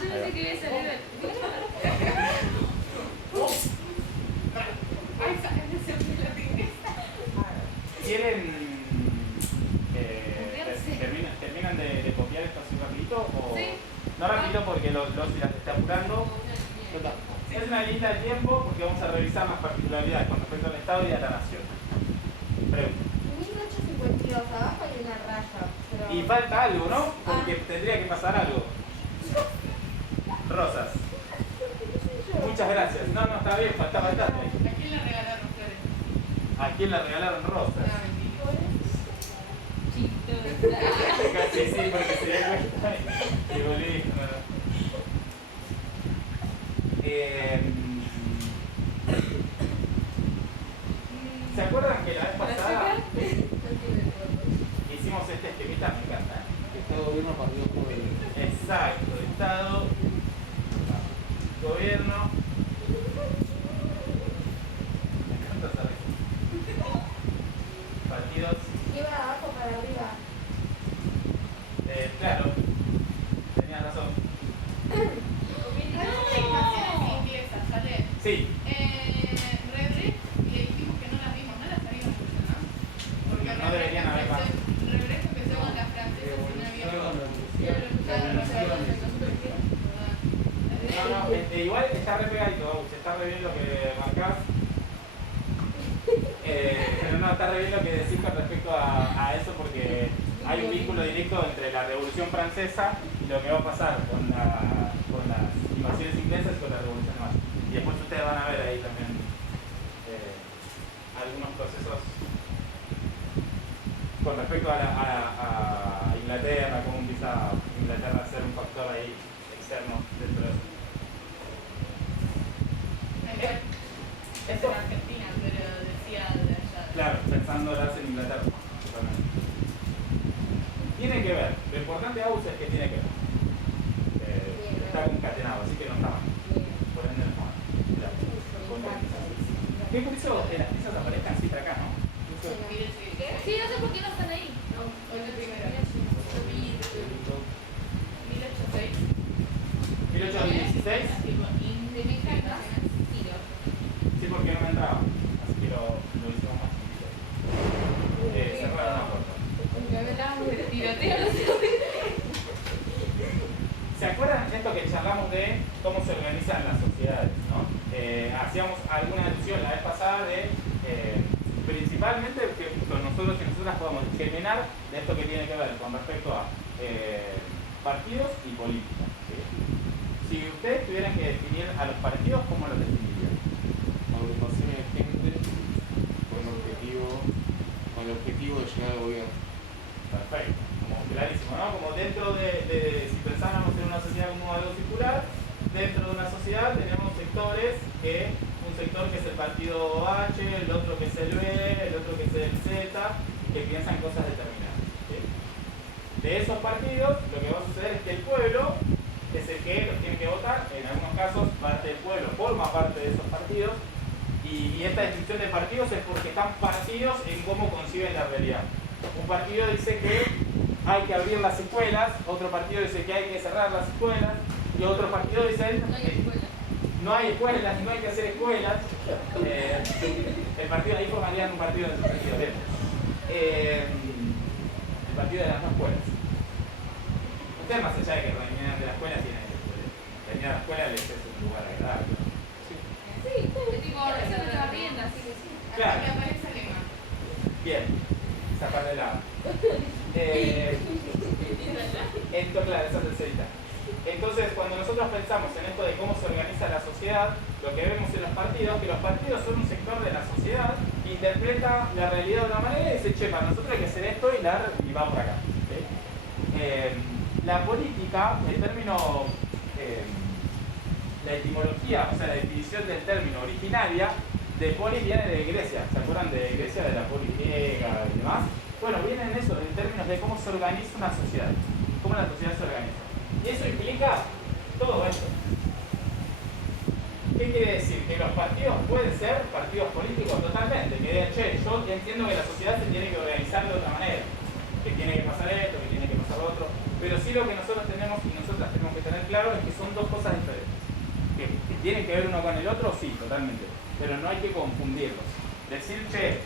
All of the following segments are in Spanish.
yo pensé que iba a salir del... ¿Quieren terminan de copiar esto así rapidito? O... Sí. No rapidito porque los las está apurando. Es una lista de tiempo porque vamos a revisar las particularidades con respecto al Estado y a la nación. Pregunta. 1852, abajo hay una raya. Pero... Y falta algo, ¿no? Porque tendría que pasar algo. Rosas. Muchas gracias. No, está bien, faltaba el dato. ¿A quién le regalaron flores? ¿A quién le regalaron rosas? Chito. Sí, porque se dio cuenta. Y volví. ¿Se acuerdan que la vez pasada hicimos este esquemita? Me encanta. Estado, gobierno, partido, poder. Exacto, Estado, gobierno. Me encanta saber. Partidos. Iba de abajo para arriba. Claro, tenías razón. Inglesas, ¿sale? Sí. Rebrec, le dijimos que no las vimos, no las habíamos mencionado. Porque No deberían haber más. Rebrec empezó con las francesas y no había. No, igual está re pegadito, está re bien lo que marcás. Pero no, está re bien lo que decís con respecto a eso porque hay un vínculo directo entre la Revolución Francesa y lo que va a pasar con las invasiones inglesas y con la Revolución Francesa. Y después ustedes van a ver ahí también algunos procesos con respecto a Inglaterra, cómo empieza Inglaterra a ser un factor ahí externo dentro de eso. Esto en Argentina, pero decía de allá. Claro, pensándolas en Inglaterra. Totalmente. Tiene que ver. Lo importante de AUS es que tiene que ver. Está concatenado, así que no está mal. Por ende no está mal. Claro. ¿Qué por eso las piezas aparezcan siempre acá, no? Sí, no sé por qué no están ahí. No, hoy la primera. 1806. 1816. De mecánica, tiro. Sí, porque no me entraba. Así que lo hicimos más chiquito. Cerrar una puerta. Porque hablábamos del tiroteo, no sé. ¿Se acuerdan de esto que charlamos de cómo se organizan las sociedades, ¿no? Hacíamos alguna alusión la vez pasada de principalmente que nosotros y nosotras podamos discriminar de esto que tiene que ver con respecto a partidos y política, ¿sí? Si ustedes tuvieran que definir a los partidos, ¿cómo los definirían? Agrupaciones de gente con el objetivo de llegar al gobierno. Perfecto, como clarísimo, ¿no? Como dentro de si pensáramos en una sociedad como algo circular, dentro de una sociedad tenemos sectores un sector que es el partido H, el otro que es el B, el otro que es el Z, que piensan cosas determinadas, ¿sí? De esos partidos, lo que va a suceder es que el pueblo es el que los tiene que votar, en algunos casos parte del pueblo forma parte de esos partidos, y esta descripción de partidos es porque están partidos en cómo conciben la realidad. Un partido dice que hay que abrir las escuelas, otro partido dice que hay que cerrar las escuelas, y otro partido dice no hay escuelas, no hay que hacer escuelas. El partido ahí formarían un partido de esos partidos. El partido de las no escuelas. Ustedes, más allá de que reinían de la escuela, tienen venir a la escuela les es un lugar agradable. Sí, es tipo, eso no está riendo, así que sí. Claro. Aquí aparece alemán. Bien, esa parte de la. Esto, claro, esa tercerita. Entonces, cuando nosotros pensamos en esto de cómo se organiza la sociedad, lo que vemos en los partidos, que los partidos son un sector de la sociedad que interpreta la realidad de una manera y dice, che, para nosotros hay que hacer esto y va por acá, ¿sí? La política, el término, la etimología, o sea, la definición del término originaria de poli viene de Grecia. ¿Se acuerdan de Grecia, de la poli griega y demás? Bueno, viene en eso, en términos de cómo se organiza una sociedad, cómo la sociedad se organiza. Y eso implica todo esto. ¿Qué quiere decir? Que los partidos pueden ser partidos políticos totalmente, que digan, che, yo entiendo que la sociedad se tiene que organizar de otra manera, que tiene que pasar esto, que tiene que pasar lo otro, pero sí lo que nosotros tenemos y nosotras tenemos que tener claro es que son dos cosas diferentes. Que tienen que ver uno con el otro, sí, totalmente. Pero no hay que confundirlos. Decir, che,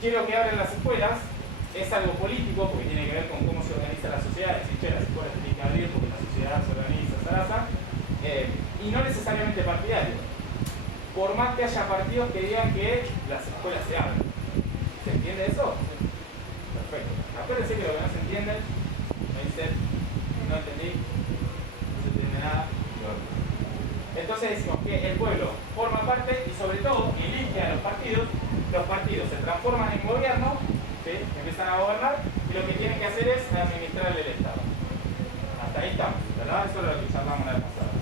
quiero que abran las escuelas es algo político porque tiene que ver con cómo se organiza la sociedad. Decir, che, las escuelas tienen que abrir porque la sociedad se organiza, zaraza. Y no necesariamente partidario. Por más que haya partidos que digan que las escuelas se abren. ¿Se entiende eso? Perfecto. Acuérdense que lo que no se entiende, me dicen, no entendí, no se entiende nada. Entonces decimos que el pueblo forma parte y sobre todo elige a los partidos se transforman en gobierno, ¿sí? Empiezan a gobernar y lo que tienen que hacer es administrar el Estado. Hasta ahí estamos, ¿verdad? Eso es lo que charlamos la vez pasada.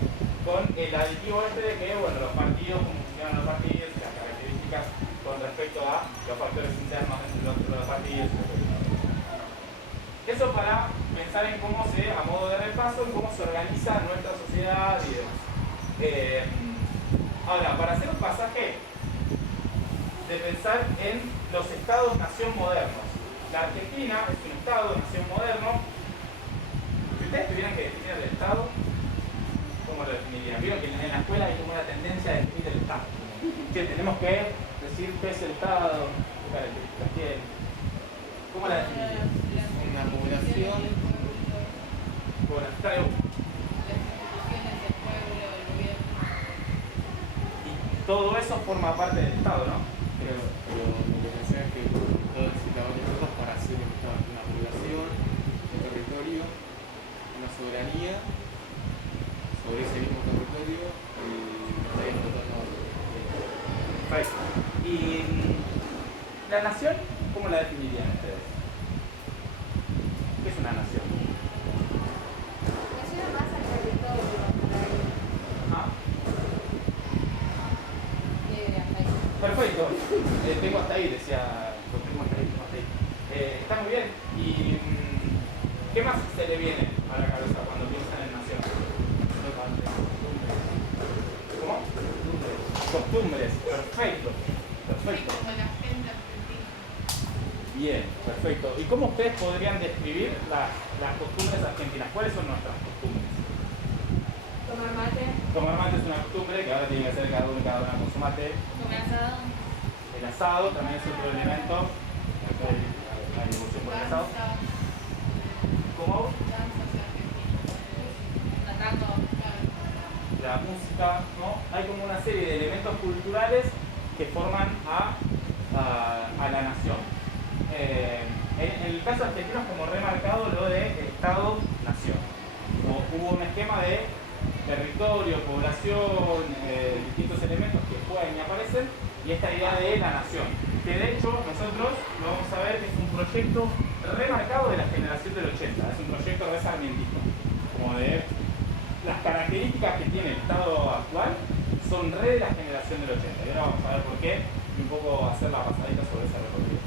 Con el aditivo este de que, bueno, los partidos, cómo funcionan los partidos, las características con respecto a los factores internos dentro de los partidos. Eso para pensar en cómo a modo de repaso, en cómo se organiza nuestra sociedad y demás. Ahora, para hacer un pasaje de pensar en los estados-nación modernos. La Argentina es un estado-nación moderno. Si ustedes tuvieran que definir el estado, ¿cómo lo definirían? Vieron que en la escuela hay como una tendencia a definir el estado. Que tenemos que decir qué es el estado, qué características tiene. ¿Cómo la definirían? Una población. Población. Todo eso forma parte del Estado, ¿no? Pero lo que pensé es que todo necesitamos nosotros para hacer un Estado, una población, un territorio, una soberanía sobre ese mismo territorio y Perfecto. ¿Y la nación, cómo la definirían ustedes? ¿Qué es una nación? Me suena más al territorio, por ahí. ¿Ah? Hasta ahí. Perfecto. Tengo hasta ahí, decía. Tengo hasta ahí. Está muy bien. ¿Y qué más se le viene a la cabeza cuando piensan en nación? ¿Cómo? Costumbres. Perfecto. Perfecto. Como la gente argentina. Bien, perfecto. ¿Y cómo ustedes podrían describir las costumbres argentinas? ¿Cuáles son nuestras costumbres? Tomar mate. Tomar mate es una costumbre que ahora tiene que hacer cada uno y cada una con su mate. Comer asado. El asado también es otro elemento. La discusión por el asado. ¿Cómo? Danzas argentinas. La tango. La música, ¿no? Hay como una serie de elementos culturales que forman a la nación. En el caso argentino es como remarcado lo de Estado-Nación. Hubo un esquema de territorio, población, distintos elementos que juegan y aparecen, y esta idea de la nación, que de hecho nosotros lo vamos a ver que es un proyecto remarcado de la generación del 80, es un proyecto re sarmientista, como de las características que tiene el Estado actual son re de la generación del 80, y ahora vamos a ver por qué, y un poco hacer la pasadita sobre ese recorrido.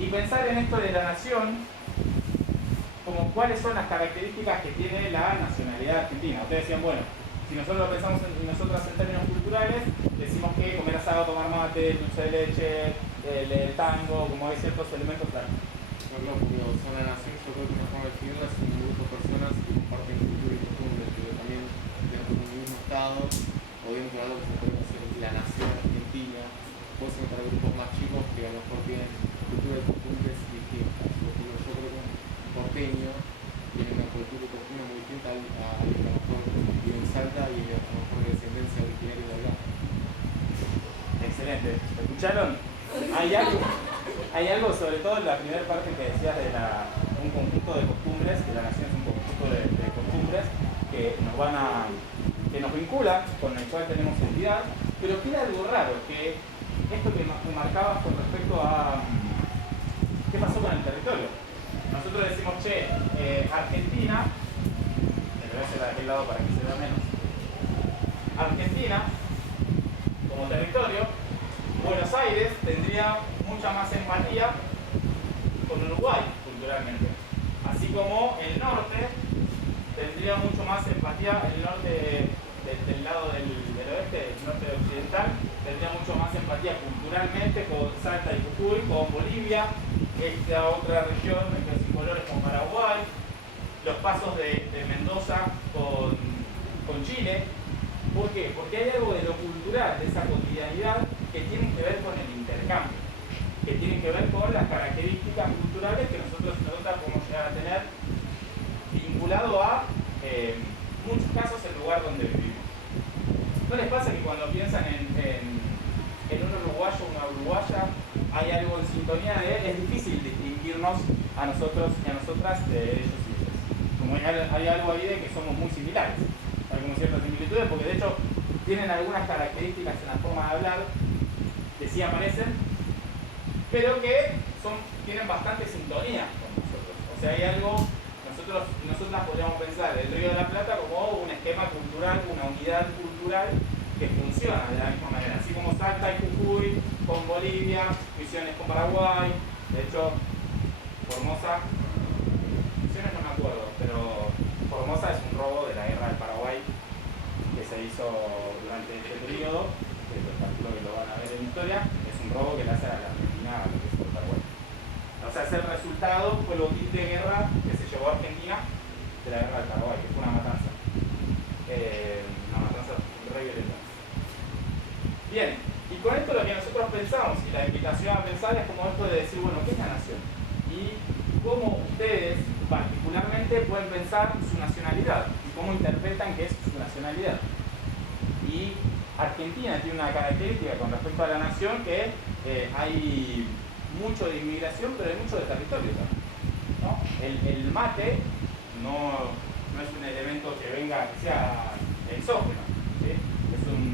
Y pensar en esto de la nación, como cuáles son las características que tiene la nacionalidad argentina. Ustedes decían, bueno, si nosotros lo pensamos nosotros en términos culturales, decimos que comer asado, tomar mate, dulce de leche, el tango, como hay ciertos elementos claros. No, porque son la nación, yo creo que una forma de definirla es un grupo de personas que comparten cultura y costumbres, pero también dentro de un mismo estado o dentro de algo que se puede decir la nación argentina, puedes encontrar grupos más chicos que a lo mejor tienen cultura y costumbres distintas. Porque yo creo que un porteño tiene una cultura y costumbre muy distinta a alguien que a lo mejor vive en Salta y a lo mejor de descendencia originaria de allá. Excelente. ¿Escucharon? Hay algo, sobre todo en la primera parte que decías de un conjunto de costumbres, que la nación es un conjunto de costumbres que nos vinculan, con el cual tenemos identidad, pero queda algo raro, que esto que marcabas con respecto a qué pasó con el territorio. Nosotros decimos, che, Argentina, me voy a hacer de aquel lado para que se vea menos, Argentina, como territorio, Buenos Aires tendría mucha más empatía con Uruguay culturalmente, así como el norte tendría mucho más empatía, el norte del lado del oeste, el norte occidental, tendría mucho más empatía culturalmente con Salta y Jujuy, con Bolivia, esta otra región que sin colores con Paraguay, los pasos de Mendoza con Chile. ¿Por qué? Porque hay algo de lo cultural, de esa cotidianidad, que tiene que ver con el intercambio, que tiene que ver con las características culturales que nosotros y nosotras podemos llegar a tener vinculado a muchos casos el lugar donde vivimos. ¿No les pasa que cuando piensan en un uruguayo o una uruguaya hay algo en sintonía de él? Es difícil distinguirnos a nosotros y a nosotras de ellos y ellas. Como hay algo ahí de que somos muy similares, hay como ciertas similitudes, porque de hecho tienen algunas características en la forma de hablar que sí aparecen, pero que tienen bastante sintonía con nosotros. O sea, hay algo, nosotros y nosotras podríamos pensar el Río de la Plata como un esquema cultural, una unidad cultural que funciona de la misma manera, así como Salta y Jujuy con Bolivia, Misiones con Paraguay. De hecho, Formosa, Misiones no me acuerdo, pero Formosa es un robo de la guerra del Paraguay que se hizo durante este periodo, que calculo que lo van a ver en historia. Es un robo que le hace a la Argentina a lo que es el Paraguay. O sea, el resultado fue el botín de guerra que se llevó a Argentina de la guerra del Paraguay, que fue una matanza re violenta. Bien, y con esto lo que nosotros pensamos, y la invitación a pensar es como esto de decir, bueno, ¿qué es la nación? Y cómo ustedes particularmente pueden pensar su nacionalidad y cómo interpretan que es su nacionalidad. Y Argentina tiene una característica con respecto a la nación, que hay mucho de inmigración, pero hay mucho de territorio también, ¿no? El mate no es un elemento que sea exógeno, ¿sí?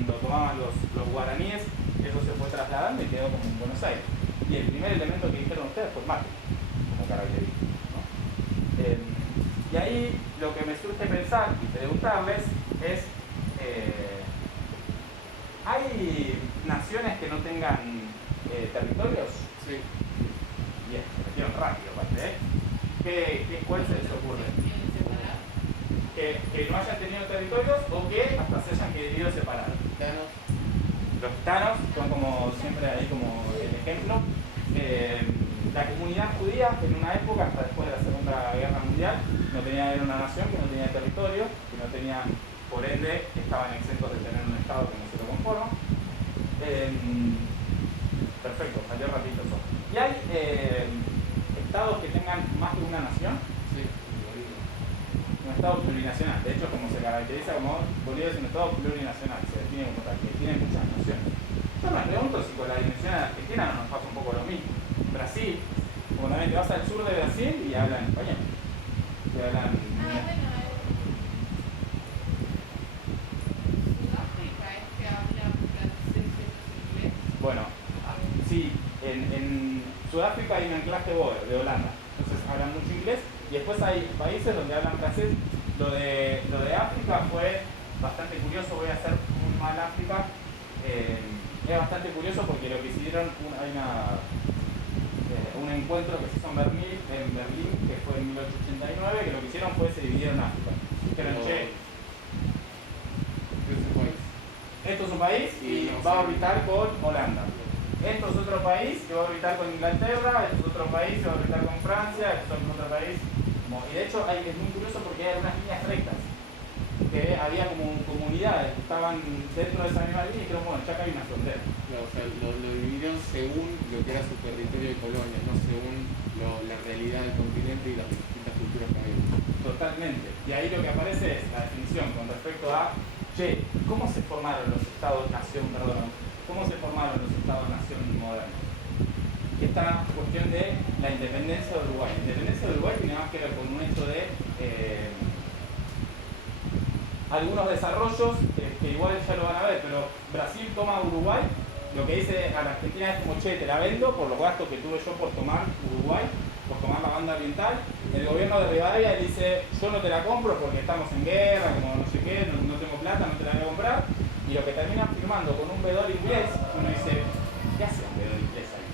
Lo tomaban los guaraníes, eso se fue trasladando y quedó como en Buenos Aires. Y el primer elemento que dijeron ustedes fue el mate, como característica, ¿no? Y ahí lo que me surge pensar y preguntarles es, ¿hay naciones que no tengan territorios? Sí. Bien, me metieron rápido, aparte, ¿eh? ¿Cuál se les ocurre? Que no hayan tenido territorios o que hasta se hayan querido separar. Los gitanos son como siempre ahí como el ejemplo. La comunidad judía en una época, hasta después de la Segunda Guerra Mundial, era una nación que no tenía territorio, que no tenía, por ende, estaban exentos de tener un Estado que no se lo conforma. Perfecto, salió rapidito eso. ¿Y hay estados que tengan más de una nación? Sí. Un estado plurinacional. De hecho, como se caracteriza como Bolivia es un estado plurinacional, se define como tal, que tiene muchas naciones. Yo me pregunto si con la dimensión de Argentina no nos pasa un poco lo mismo. Brasil, como también te vas al sur de Brasil y hablan español. Y hablan... Sudáfrica es que habla francés y inglés. Bueno, sí, en Sudáfrica hay un anclaje de Holanda, entonces hablan mucho inglés. Y después hay países donde hablan francés. Lo de África fue bastante curioso, voy a hacer muy mal África. Es bastante curioso porque lo que hicieron, hay un encuentro que se hizo en Berlín, que fue en 1889, que lo que hicieron fue se dividieron África. Dijeron, che, esto es un país y va a orbitar con Holanda. Esto es otro país que va a orbitar con Inglaterra, esto es otro país que va a orbitar con Francia, esto es otro país. Y de hecho es muy curioso porque hay algunas líneas rectas, que había como comunidades que estaban dentro de esa misma línea y dijeron, bueno, ya acá hay una frontera. Claro, o sea, lo dividieron según lo que era su territorio de colonia, no según la realidad del continente y las distintas culturas que había. Totalmente. Y ahí lo que aparece es la definición con respecto a, che, ¿cómo se formaron los estados-nación, ¿Cómo se formaron los estados-nación modernos? Y esta cuestión de la independencia de Uruguay. La independencia de Uruguay tiene más que ver con un hecho de algunos desarrollos que igual ya lo van a ver, pero Brasil toma a Uruguay, lo que dice a la Argentina es como, che, te la vendo por los gastos que tuve yo por tomar Uruguay, por tomar la banda ambiental. El gobierno de Rivadavia dice, yo no te la compro porque estamos en guerra, como no sé qué, no tengo plata, no te la voy a comprar. Y lo que terminan firmando con un vedor inglés, uno dice, ¿qué hace un vedor inglés ahí?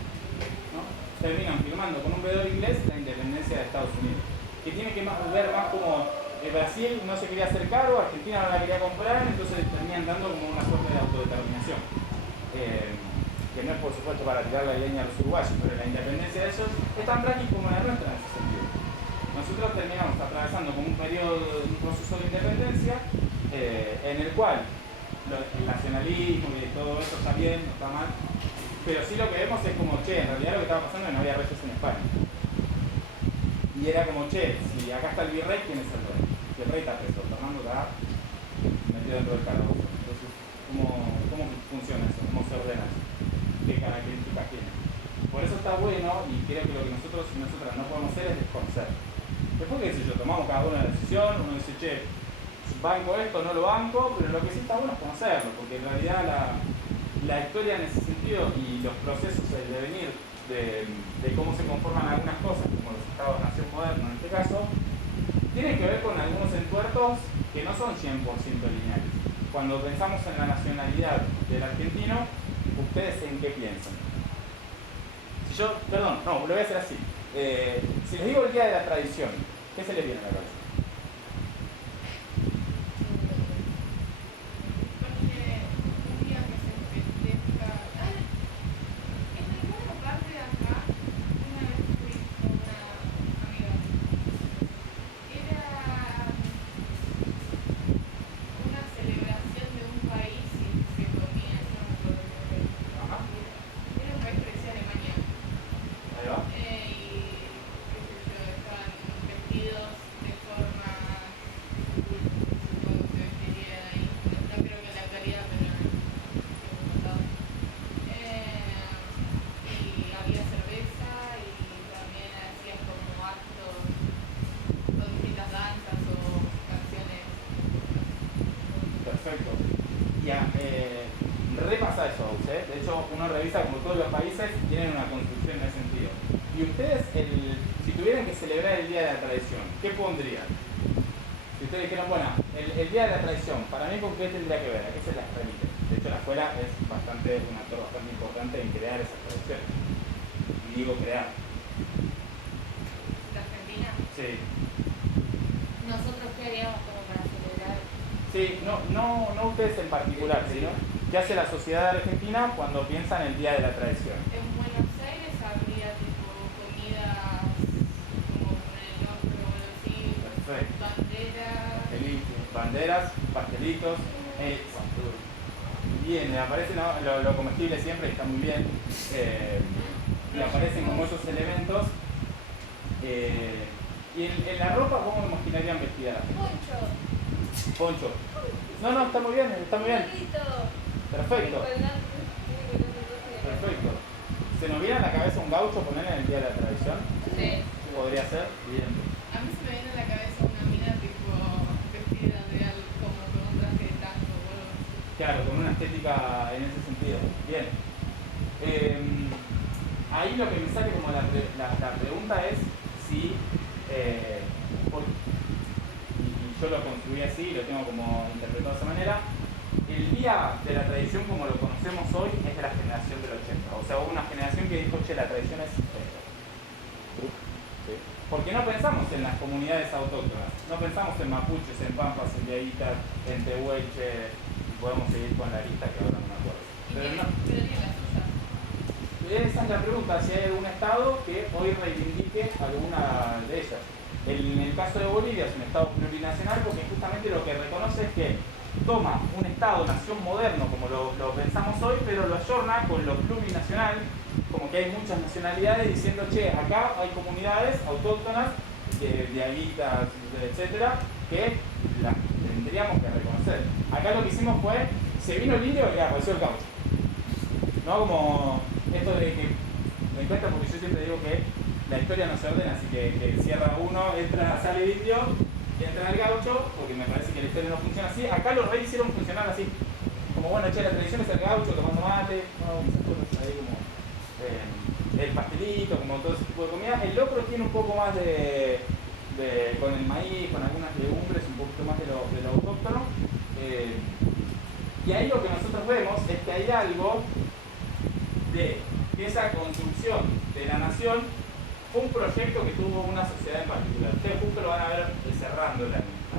¿No? Terminan firmando con un vedor inglés la independencia de Estados Unidos, que tiene que ver más como Brasil no se quería hacer cargo, Argentina no la quería comprar, entonces terminan dando como una suerte de autodeterminación. Que no es por supuesto para tirar la leña a los uruguayos, pero la independencia de ellos es tan práctica como la nuestra en ese sentido. nosotros terminamos atravesando como un periodo, un proceso de independencia en el cual el nacionalismo y todo eso está bien, no está mal, pero sí lo que vemos es como, che, en realidad lo que estaba pasando es que no había reyes en España. Y era como, che, si acá está el virrey, ¿quién es el rey? Y el rey está preso, Fernando está metido dentro del calabozo. Entonces, ¿cómo funciona eso? ¿Cómo se ordena eso? ¿Qué características tiene? Por eso está bueno, y creo que lo que nosotros y nosotras no podemos hacer es desconocer. Después, qué sé yo, tomamos cada uno una decisión, uno dice, che, banco esto, no lo banco, pero lo que sí está bueno es conocerlo, porque en realidad la historia en ese sentido y los procesos, el devenir de cómo se conforman algunas cosas, como los estados-nación modernos en este caso, tienen que ver con algunos entuertos que no son 100% lineales. Cuando pensamos en la nacionalidad del argentino, ¿ustedes en qué piensan? Si yo, perdón, no, lo voy a hacer así. Si les digo el Día de la Tradición, ¿qué se les viene a la cabeza? Repasa eso, ¿eh? De hecho, uno revisa como todos los países tienen una construcción en ese sentido. Y ustedes, si tuvieran que celebrar el Día de la Tradición, ¿qué pondrían? Si ustedes dijeran, bueno, el Día de la Tradición, para mí, ¿con qué tendría que ver? ¿A qué se las remite? De hecho, la escuela es un actor bastante importante en crear esas tradiciones. Y digo crear. ¿La Argentina? Sí. ¿Nosotros qué haríamos como para celebrar? Sí, no ustedes en particular, sino ¿qué hace la sociedad argentina cuando piensa en el Día de la Tradición? En Buenos Aires habría tipo comidas como en el norte o algo así, Perfecto. banderas. Banderas, pastelitos. Bien, aparecen lo comestible siempre, está muy bien. Y aparecen como esos elementos. Y en la ropa, ¿cómo imaginarían vestida? Poncho. No, está muy bien, está muy bien. Perfecto. Perfecto. ¿Se nos viene a la cabeza un gaucho poner en el Día de la Tradición? Sí. Podría ser. Bien. A mí se me viene a la cabeza una mina tipo vestida real como con un traje de tango o algo así. Claro, con una estética en ese sentido. Bien. Ahí lo que me sale como la pregunta es si, y yo lo construí así, lo tengo como interpretado de esa manera, el Día de la Tradición como lo conocemos hoy es de la generación del 80. O sea, hubo una generación que dijo, che, la tradición es esto. Porque no pensamos en las comunidades autóctonas, no pensamos en mapuches, en pampas, en diaguitas, en tehuelche, y podemos seguir con la lista que ahora no me acuerdo. Pero no. Pero tiene la suya. Esa es la pregunta, si hay algún estado que hoy reivindique alguna de ellas. En el caso de Bolivia es un estado plurinacional porque justamente lo que reconoce es que toma un estado, nación moderno como lo pensamos hoy, pero lo ayorna con lo plurinacional, como que hay muchas nacionalidades diciendo, che, acá hay comunidades autóctonas, diaguitas, etcétera, que las tendríamos que reconocer. Acá lo que hicimos fue, se vino el indio y apareció el gaucho. ¿No? Como esto de que me encanta porque yo siempre digo que la historia no se ordena, así que cierra uno, sale el indio y entra el gaucho, porque me parece que la historia no funciona así. Acá los reyes hicieron funcionar así, como bueno, che, la tradición es el gaucho tomando mate, ¿no? Esas cosas ahí como el pastelito, como todo ese tipo de comida. El locro tiene un poco más con el maíz, con algunas legumbres, un poquito más de lo autóctono. Y ahí lo que nosotros vemos es que hay algo de que esa construcción de la nación fue un proyecto que tuvo una sociedad en particular. Ustedes justo lo van a ver cerrando la misma.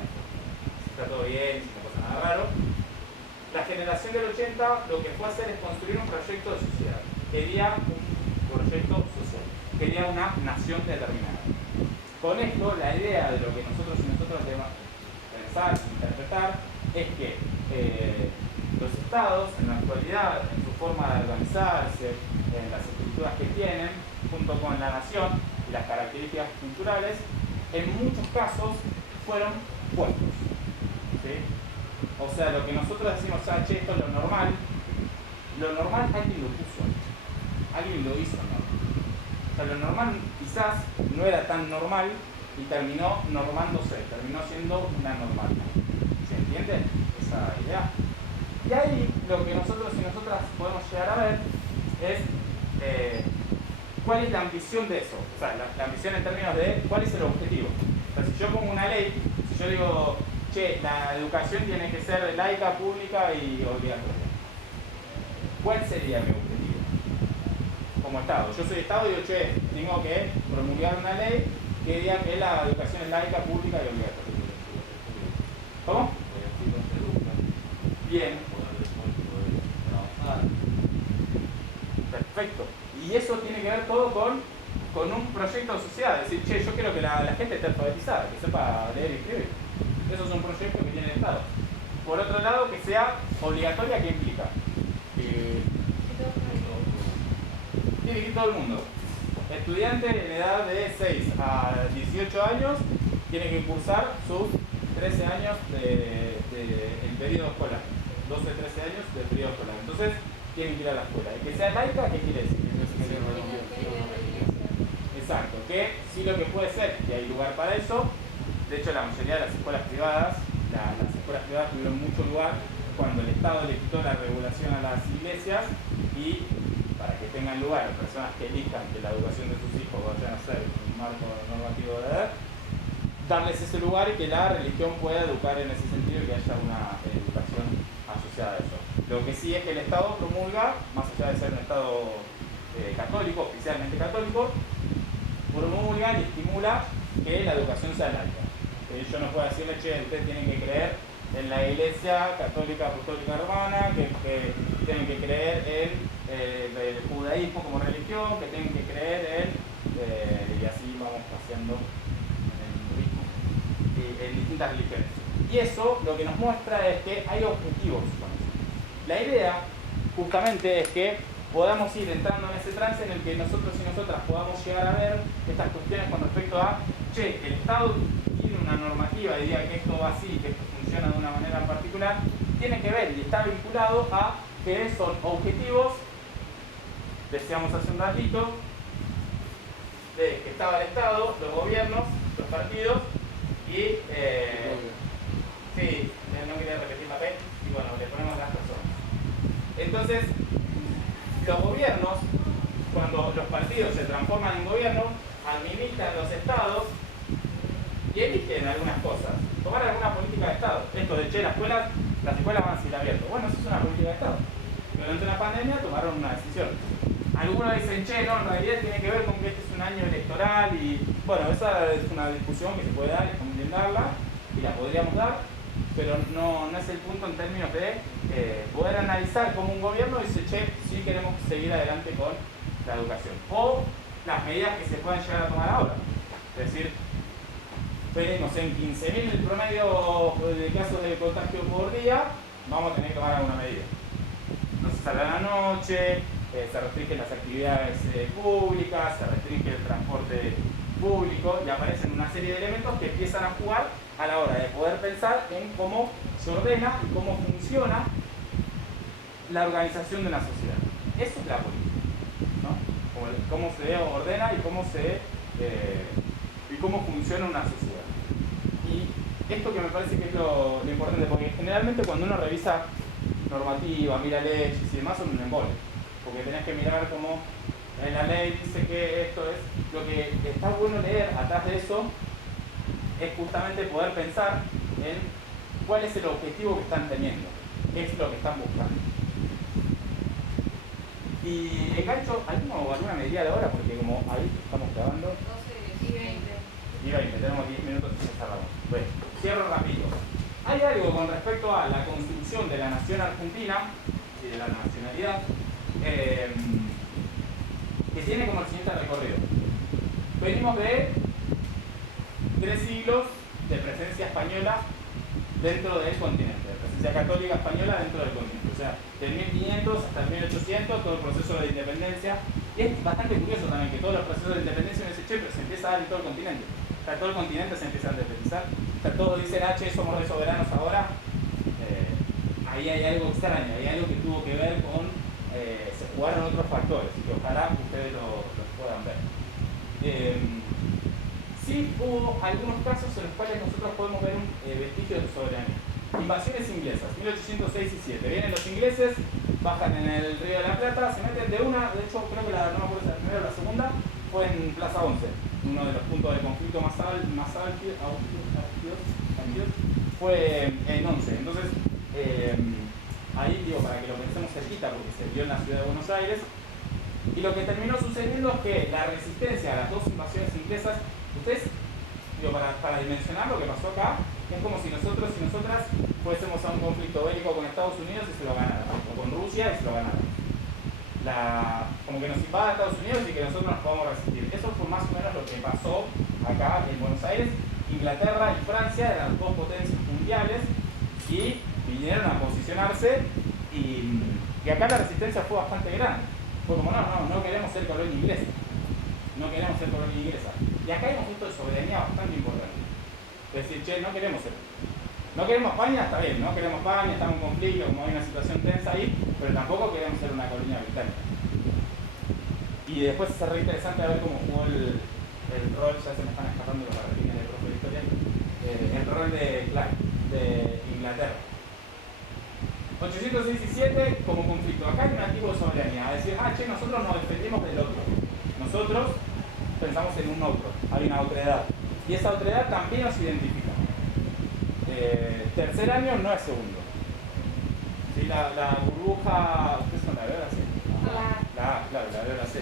Si está todo bien, si no pasa nada raro. La generación del 80 lo que fue hacer es construir un proyecto de sociedad. Quería un proyecto social. Quería una nación determinada. con esto, la idea de lo que nosotros y nosotros debemos pensar, interpretar, es que los estados, en la actualidad, en su forma de organizarse, en las estructuras que tienen, junto con la nación y las características culturales, en muchos casos fueron puestos. ¿Sí? O sea, lo que nosotros decimos, che, esto es lo normal alguien lo puso, alguien lo hizo, ¿no? O sea, lo normal quizás no era tan normal y terminó normándose, terminó siendo una normalidad. ¿Se entiende esa idea? Y ahí lo que nosotros y nosotras podemos llegar a ver es cuál es la ambición de eso. O sea, la ambición en términos de cuál es el objetivo. O sea, si yo pongo una ley, si yo digo, che, la educación tiene que ser laica, pública y obligatoria, ¿cuál sería mi objetivo? Como Estado. Yo soy Estado y digo, che, tengo que promulgar una ley que diga que la educación es laica, pública y obligatoria. ¿Cómo? Bien. Perfecto. Y eso tiene que ver todo con un proyecto de sociedad. Es decir, che, yo quiero que la gente esté alfabetizada, que sepa leer y escribir. Eso es un proyecto que tiene el Estado. Por otro lado, que sea obligatoria, ¿qué implica? Tiene que ir todo el mundo. Estudiante en edad de 6 a 18 años tiene que cursar sus 13 años el periodo escolar. 12, 13 años del periodo escolar. Entonces, tienen que ir a la escuela. Y que sea laica, ¿qué quiere decir? Exacto. Que sí, lo que puede ser, y hay lugar para eso. De hecho, la mayoría de las escuelas privadas, las escuelas privadas tuvieron mucho lugar cuando el Estado le quitó la regulación a las iglesias y para que tengan lugar personas que elijan que la educación de sus hijos vayan a ser un marco normativo de edad, darles ese lugar y que la religión pueda educar en ese sentido y que haya una educación asociada a eso. Lo que sí es que el Estado promulga, más allá de ser un Estado católico, oficialmente católico, promulga y estimula que la educación sea laica. Yo no puedo decirle, che, ustedes tienen que creer en la Iglesia Católica Apostólica Romana, que tienen que creer en el judaísmo como religión, que tienen que creer y así vamos paseando en el hinduismo, en distintas religiones. Y eso lo que nos muestra es que hay objetivos con eso. La idea justamente es que podamos ir entrando en ese trance en el que nosotros y nosotras podamos llegar a ver estas cuestiones con respecto a, che, el Estado tiene una normativa y diga que esto va así, que esto funciona de una manera en particular, tiene que ver y está vinculado a que son objetivos, decíamos hace un ratito, de que estaba el Estado, los gobiernos, los partidos y sí, no quería repetir la P y bueno, le ponemos las personas. Entonces, los gobiernos, cuando los partidos se transforman en gobierno, administran los estados y eligen algunas cosas, tomar alguna política de Estado. Esto de, che, las escuelas van a seguir abiertas. Bueno, eso es una política de Estado. Durante la pandemia tomaron una decisión. Algunos dicen, che, no, en realidad tiene que ver con que este es un año electoral y, bueno, esa es una discusión que se puede dar, es conveniente darla y la podríamos dar, pero no es el punto en términos de poder analizar como un gobierno dice, che, sí queremos seguir adelante con la educación. O las medidas que se puedan llegar a tomar ahora. Es decir, venimos en 15.000 el promedio de casos de contagio por día, vamos a tener que tomar alguna medida. No se sale a la noche, se restringen las actividades públicas, se restringe el transporte público y aparecen una serie de elementos que empiezan a jugar a la hora de poder pensar en cómo se ordena y cómo funciona la organización de una sociedad. Eso es la política, ¿no? Cómo se ordena y cómo funciona una sociedad. Y esto que me parece que es lo importante, porque generalmente cuando uno revisa normativa, mira leyes y demás son un embole, porque tenés que mirar cómo en la ley dice que esto es. Lo que está bueno leer atrás de eso es justamente poder pensar en cuál es el objetivo que están teniendo, qué es lo que están buscando. Y engancho alguna medida de hora, porque como ahí estamos grabando 12 y 20. y 20, tenemos 10 minutos y cerramos. Bueno, cierro rápido. Hay algo con respecto a la construcción de la nación argentina y de la nacionalidad que tiene como el siguiente recorrido. Venimos de 3 siglos de presencia española dentro del continente, de presencia católica española dentro del continente. O sea, del 1500 hasta el 1800, todo el proceso de independencia. Y es bastante curioso también que todos los procesos de independencia en ese pero se empieza a dar en todo el continente. O sea, todo el continente se empieza a independizar. O sea, todos dicen, somos re soberanos ahora. Ahí hay algo extraño, hay algo que tuvo que ver con, se jugaron otros factores, y que ojalá ustedes los puedan ver. Sí hubo algunos casos en los cuales nosotros podemos ver un vestigio de soberanía. Invasiones inglesas, 1806 y 7. Vienen los ingleses, bajan en el Río de la Plata, se meten de una, de hecho creo que no me acuerdo si la primera o la segunda, fue en Plaza 11, uno de los puntos de conflicto más álgidos, fue en 11. Entonces, ahí digo, para que lo pensemos cerquita, porque se vio en la ciudad de Buenos Aires, y lo que terminó sucediendo es que la resistencia a las dos invasiones inglesas, ustedes, digo, para dimensionar lo que pasó acá, es como si nosotros y nosotras fuésemos a un conflicto bélico con Estados Unidos y se lo ganaran, o con Rusia y se lo ganaran. Como que nos invada Estados Unidos y que nosotros nos podamos resistir. Eso fue más o menos lo que pasó acá en Buenos Aires. Inglaterra y Francia eran dos potencias mundiales y vinieron a posicionarse y acá la resistencia fue bastante grande. Fue como, no queremos ser colonia inglesa. No queremos ser colonia inglesa. Y acá hay un punto de soberanía bastante importante. Es decir, no queremos ser. No queremos España, está bien, no queremos España, estamos en conflicto, como hay una situación tensa ahí, pero tampoco queremos ser una colonia británica. Y después es re interesante ver cómo jugó el rol, ya se me están escapando los barrilines del profe de historia, el rol de Inglaterra. 806 y 7 como conflicto. Acá hay un tipo de soberanía, es decir, nosotros nos defendimos del otro. Nosotros pensamos en un otro, hay una otredad. Y esa otredad también nos identifica. Tercer año no es segundo. ¿Sí? La burbuja. ¿Ustedes son la B o la C? Claro, la B o la C.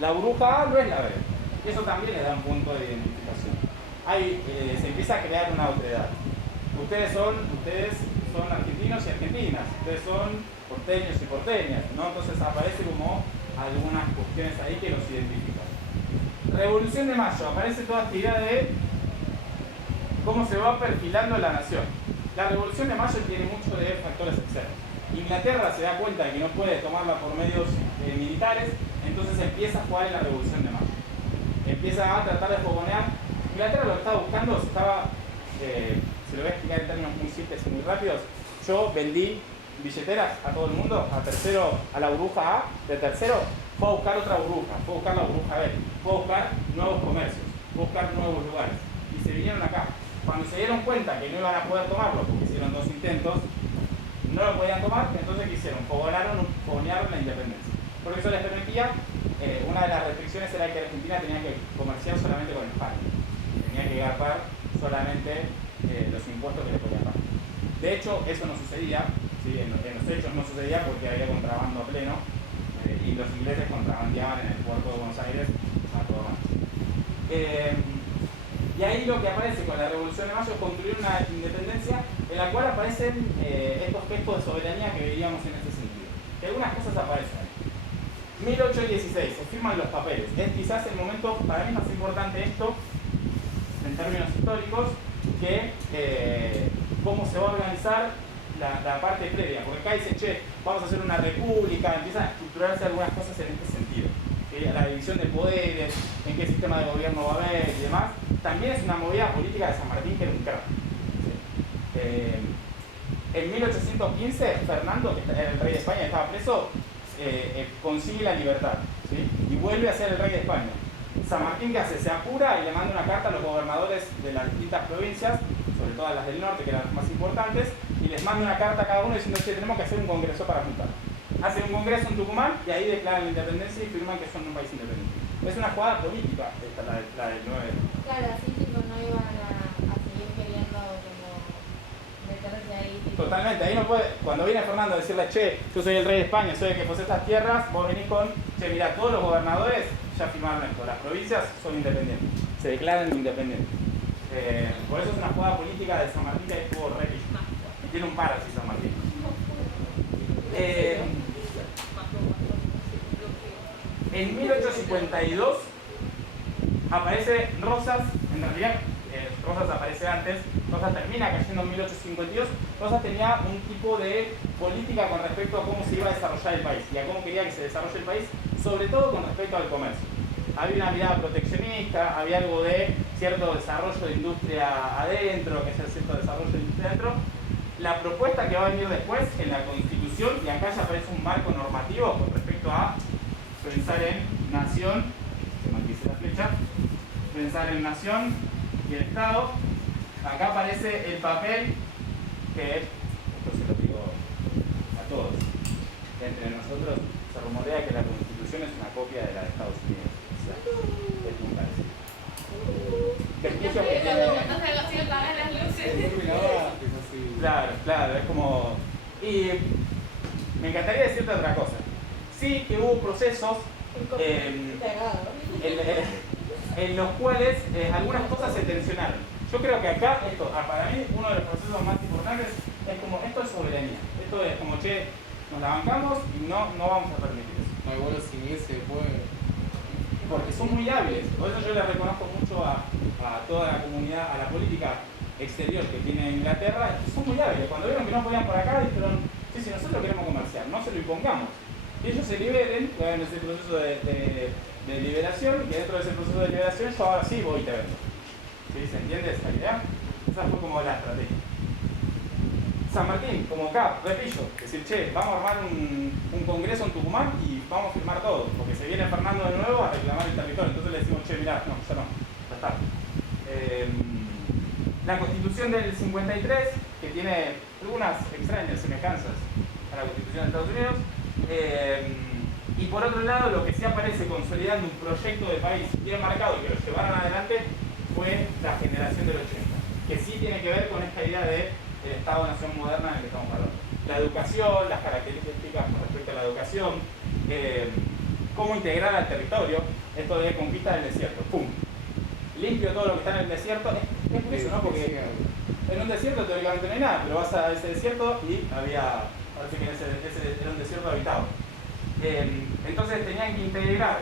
La burbuja A no es la B. Y eso también le da un punto de identificación. Se empieza a crear una otredad. Ustedes son argentinos y argentinas. Ustedes son porteños y porteñas, ¿no? Entonces aparece como algunas cuestiones ahí que los identifican. Revolución de Mayo, aparece toda esta idea de cómo se va perfilando la nación. La Revolución de Mayo tiene mucho de factores externos. Inglaterra se da cuenta de que no puede tomarla por medios militares, entonces empieza a jugar en la Revolución de Mayo. Empieza a tratar de fogonear. Inglaterra lo que estaba buscando, se lo voy a explicar en términos muy simples y muy rápidos. Yo vendí billeteras a todo el mundo, a la burbuja A, de tercero fue a buscar otra burbuja, fue a buscar la burbuja B, fue a buscar nuevos comercios, fue a buscar nuevos lugares. Y se vinieron acá. Cuando se dieron cuenta que no iban a poder tomarlo, porque hicieron 2 intentos, no lo podían tomar, entonces ¿qué hicieron? Fogonearon la independencia. Porque eso les permitía, una de las restricciones era que Argentina tenía que comerciar solamente con España. Tenía que gastar solamente los impuestos que le podían pagar. De hecho, eso no sucedía, ¿sí? En los hechos no sucedía porque había contrabando a pleno y los ingleses contrabandeaban en el puerto de Buenos Aires a todo más. Y ahí lo que aparece con la Revolución de Mayo es construir una independencia en la cual aparecen estos gestos de soberanía que veíamos en ese sentido. Que algunas cosas aparecen ahí. 1816, se firman los papeles. Es quizás el momento, para mí más importante esto, en términos históricos, que cómo se va a organizar la parte previa. Porque acá dice, vamos a hacer una república, empiezan a estructurarse algunas cosas en este sentido. La división de poderes, en qué sistema de gobierno va a haber y demás, también es una movida política de San Martín que era un crack. En 1815, Fernando, que era el rey de España, estaba preso, consigue la libertad, ¿sí? Y vuelve a ser el rey de España. San Martín, ¿qué hace? Se apura y le manda una carta a los gobernadores de las distintas provincias, sobre todo las del norte, que eran las más importantes, y les manda una carta a cada uno diciendo que tenemos que hacer un congreso para juntar. Hacen un congreso en Tucumán y ahí declaran la independencia y firman que son un país independiente. Es una jugada política, esta, la del 9. Claro, así tipo no iban a seguir queriendo como meterse ahí. Tipo. Totalmente, ahí no puede, cuando viene Fernando a decirle, yo soy el rey de España, soy el que posee estas tierras, vos venís con, mirá, todos los gobernadores ya firmaron esto, las provincias son independientes, se declaran independientes. Por eso es una jugada política de San Martín que estuvo re listo. Tiene un par así San Martín. En 1852 aparece Rosas, en realidad Rosas aparece antes, Rosas termina cayendo en 1852, Rosas tenía un tipo de política con respecto a cómo se iba a desarrollar el país y a cómo quería que se desarrolle el país, sobre todo con respecto al comercio. Había una mirada proteccionista, había algo de cierto desarrollo de industria adentro, que es el cierto desarrollo de industria adentro. La propuesta que va a venir después en la Constitución, y acá ya aparece un marco normativo con respecto a pensar en nación, se mantiene la flecha, pensar en nación y el Estado. Acá aparece el papel que, esto se lo digo a todos, entre nosotros se rumorea que la Constitución es una copia de la de Estados Unidos. O sea, es muy parecido. Te escucho que Cuando estás de así apagan las luces. Claro, claro, es como... Y me encantaría decirte otra cosa. Sí que hubo procesos en los cuales algunas cosas se tensionaron. Yo creo que acá, para mí, uno de los procesos más importantes es como, esto es soberanía. Esto es como, che, nos la bancamos y no vamos a permitir eso. No, igual sin irse puede. Porque son muy hábiles. Por eso yo le reconozco mucho a toda la comunidad, a la política exterior que tiene Inglaterra, son muy hábiles. Cuando vieron que no podían por acá, dijeron, sí, si nosotros queremos comerciar, no se lo impongamos. Que ellos se liberen, que hagan ese proceso de liberación, y dentro de ese proceso de liberación yo ahora sí voy y te vendo. ¿Sí? ¿Se entiende esa idea? Esa fue como la estrategia. San Martín, como acá, repillo, decir, che, vamos a armar un congreso en Tucumán y vamos a firmar todo, porque se viene Fernando de nuevo a reclamar el territorio. Entonces le decimos, che, mirá, no, ya no, ya está. La Constitución del 53, que tiene algunas extrañas semejanzas a la Constitución de Estados Unidos, y por otro lado, lo que sí aparece consolidando un proyecto de país bien marcado y que lo llevaron adelante fue la generación del 80, que sí tiene que ver con esta idea de el Estado-Nación moderna en el que estamos hablando. La educación, las características con respecto a la educación, cómo integrar al territorio, esto de conquista del desierto, ¡pum! Limpio todo lo que está en el desierto, es curioso, ¿no? Porque en un desierto teóricamente no hay nada, pero vas a ese desierto y parece que ese era un desierto habitado. Entonces tenían que integrar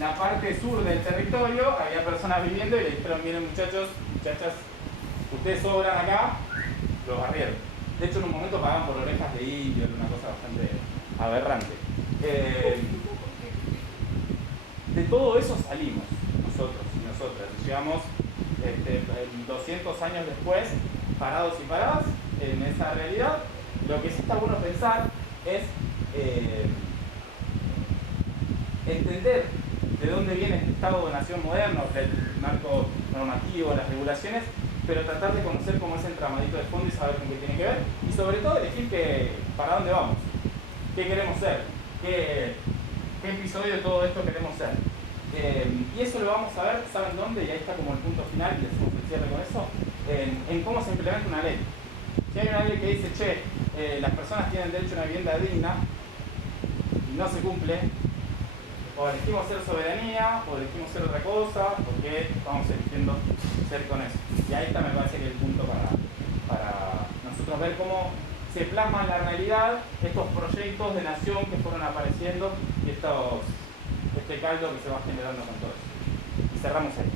la parte sur del territorio, había personas viviendo y le dijeron, miren muchachos, muchachas, ustedes sobran acá, los barrieron. De hecho en un momento pagaban por orejas de indio, era una cosa bastante aberrante. De todo eso salimos nosotros y nosotras. Llegamos 200 años después, parados y paradas en esa realidad. Lo que sí está bueno pensar es entender de dónde viene este Estado de Nación moderno, el marco normativo, las regulaciones, pero tratar de conocer cómo es el tramadito de fondo y saber con qué tiene que ver, y sobre todo elegir para dónde vamos, qué queremos ser, qué episodio de todo esto queremos ser. Y eso lo vamos a ver, ¿saben dónde? Y ahí está como el punto final, y decimos el cierre con eso, en cómo se implementa una ley. Si hay una ley que dice, che, las personas tienen derecho a una vivienda digna, y no se cumple, o elegimos ser soberanía, o elegimos ser otra cosa, porque vamos eligiendo ser con eso. Y ahí está, me parece que el punto para nosotros ver cómo se plasman en la realidad estos proyectos de nación que fueron apareciendo y este caldo que se va generando con todo eso. Y cerramos ahí.